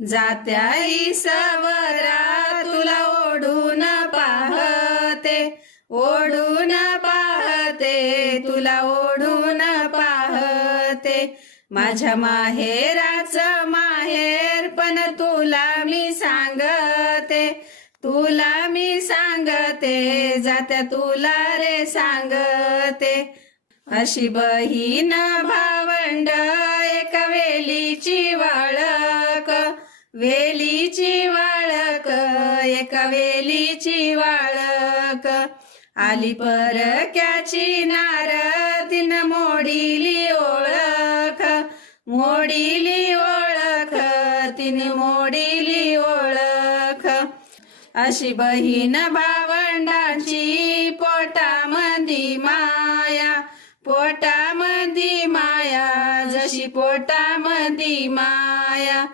जात्या ईसवरा तुला ओढून पाहते, ओढून पाहते, तुला ओढून पाहते. माझ्या माहेराचं माहेर पण तुला मी सांगते, तुला मी सांगते, जात्या तुला रे सांगते. अशी बहीण भावंड एका वेलीची वाळक, वेलीची वाळक, एका वेलीची वाळक. आली परक्याची नार तिनं मोडीली ओळख, मोडीली ओळख, तिने मोडीली ओळख. अशी बहीण भावंडाची पोटामंदी माया, पोटामंदी माया, जशी पोटामंदी माया.